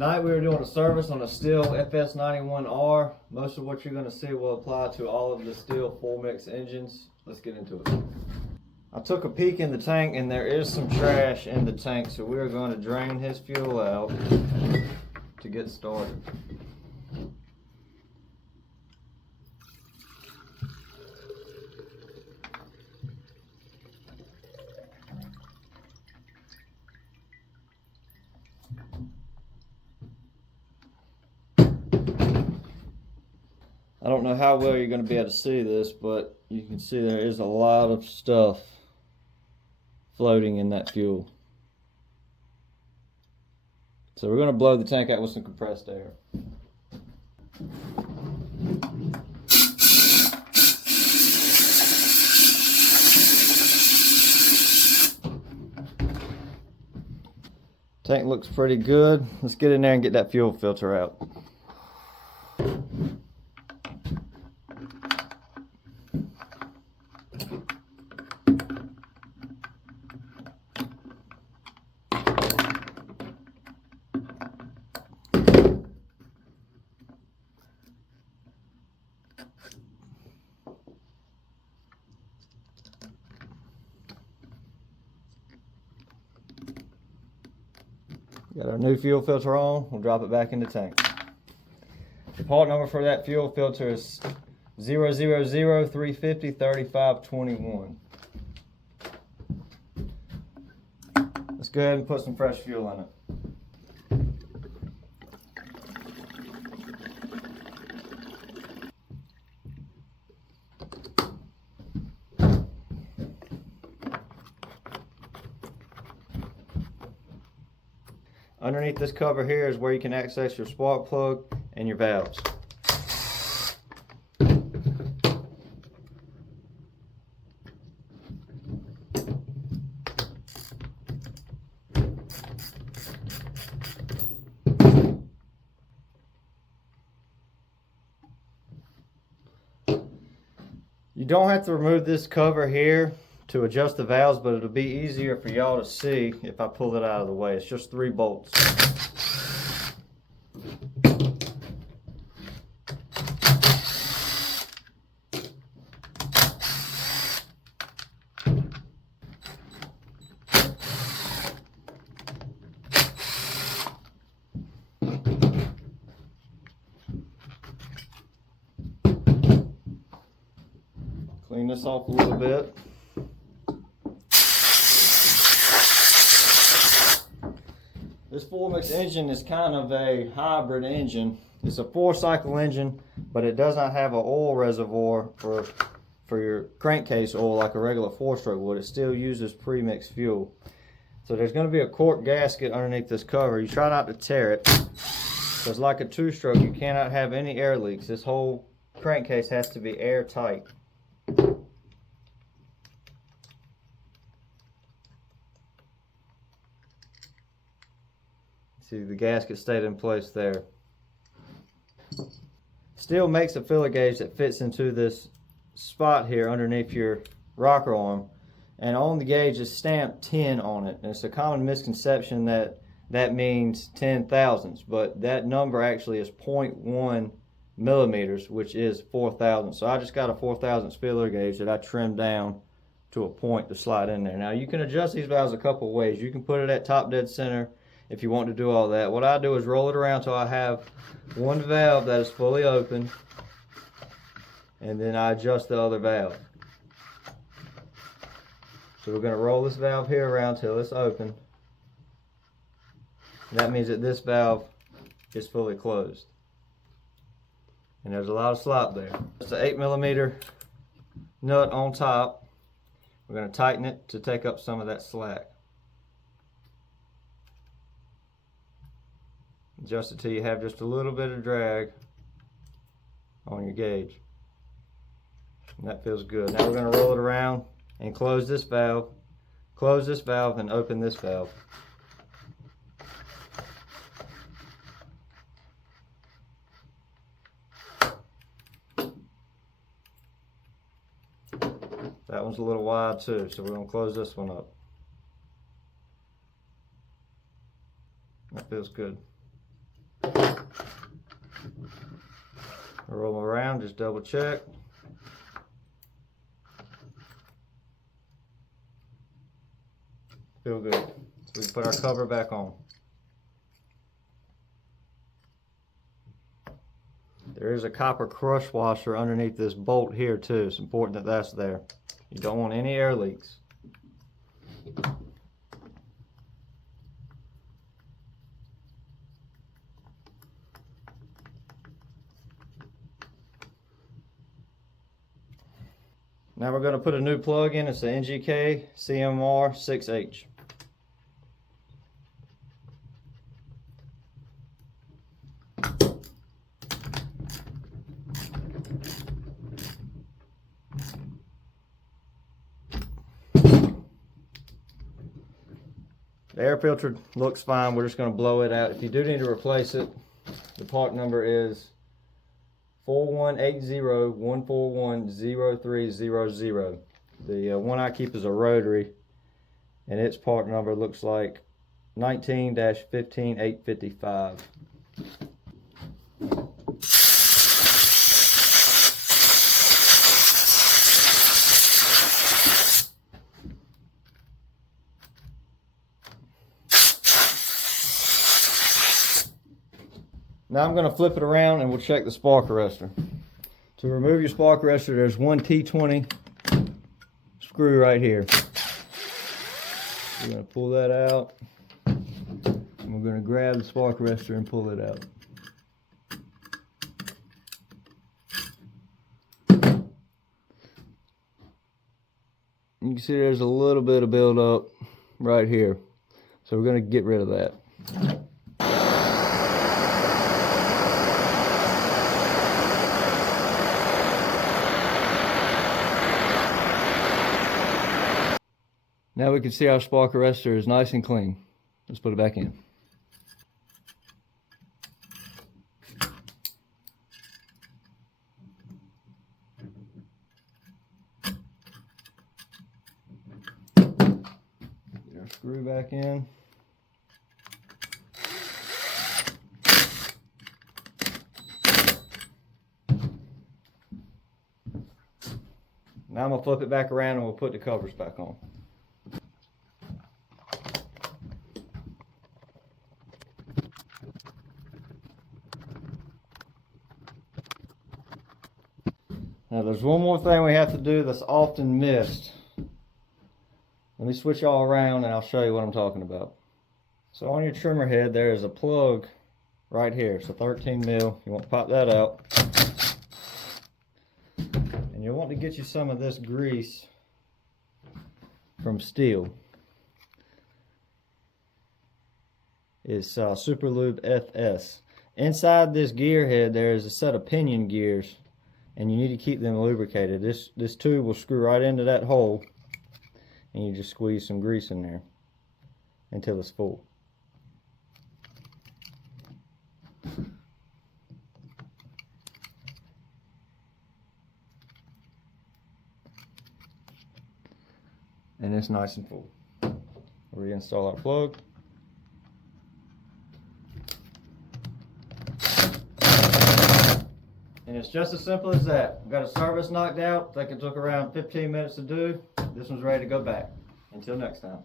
Tonight we were doing a service on a STIHL FS 91R. Most of what you're going to see will apply to all of the STIHL full mix engines. Let's get into it. I took a peek in the tank and there is some trash in the tank, so we are going to drain his fuel out to get started. I don't know how well you're going to be able to see this, but you can see there is a lot of stuff floating in that fuel. So we're going to blow the tank out with some compressed air. Tank looks pretty good. Let's get in there and get that fuel filter out. Got our new fuel filter on. We'll drop it back in the tank. The part number for that fuel filter is 000-350-3521. Let's go ahead and put some fresh fuel in it. Underneath this cover here is where you can access your spark plug and your valves. You don't have to remove this cover here to adjust the valves, but it'll be easier for y'all to see if I pull it out of the way. It's just 3 bolts. Clean this off a little bit. This full mix engine is kind of a hybrid engine. It's a 4-cycle engine, but it does not have an oil reservoir for your crankcase oil like a regular 4-stroke would. It still uses pre-mixed fuel. So there's going to be a cork gasket underneath this cover. You try not to tear it, because like a 2-stroke, you cannot have any air leaks. This whole crankcase has to be airtight. See, the gasket stayed in place there. STIHL makes a filler gauge that fits into this spot here underneath your rocker arm, and on the gauge is stamped 10 on it. And it's a common misconception that that means 10 thousandths, but that number actually is 0.1 millimeters, which is 4 thousandths. So I just got a 4 thousandths filler gauge that I trimmed down to a point to slide in there. Now you can adjust these valves a couple of ways. You can put it at top dead center if you want to do all that. What I do is roll it around till I have one valve that is fully open, and then I adjust the other valve. So we're going to roll this valve here around till it's open. That means that this valve is fully closed. And there's a lot of slop there. It's an 8mm nut on top. We're going to tighten it to take up some of that slack. Adjust it till you have just a little bit of drag on your gauge. And that feels good. Now we're going to roll it around and close this valve, and open this valve. That one's a little wide too, so we're going to close this one up. That feels good. Roll them around, just double check. Feel good. We can put our cover back on. There is a copper crush washer underneath this bolt here too. It's important that that's there. You don't want any air leaks. Now we're going to put a new plug in. It's the NGK CMR 6H. The air filter looks fine. We're just going to blow it out. If you do need to replace it, the part number is 4180-141-0300. The one I keep is a rotary, and its part number looks like 19-15855. Now I'm going to flip it around and we'll check the spark arrestor. To remove your spark arrestor, there's one T20 screw right here. We're going to pull that out, and we're going to grab the spark arrestor and pull it out. You can see there's a little bit of buildup right here, so we're going to get rid of that. Now we can see our spark arrestor is nice and clean. Let's put it back in. Get our screw back in. Now I'm going to flip it back around and we'll put the covers back on. Now there's one more thing we have to do that's often missed. Let me switch all around and I'll show you what I'm talking about. So on your trimmer head there is a plug right here. It's a 13 mil. You want to pop that out. And you'll want to get you some of this grease from STIHL. It's Super Lube FS. Inside this gear head there is a set of pinion gears, and you need to keep them lubricated. This tube will screw right into that hole, and you just squeeze some grease in there until it's full. And it's nice and full. Reinstall our plug. And it's just as simple as that. We've got a service knocked out. I think it took around 15 minutes to do. This one's ready to go back. Until next time.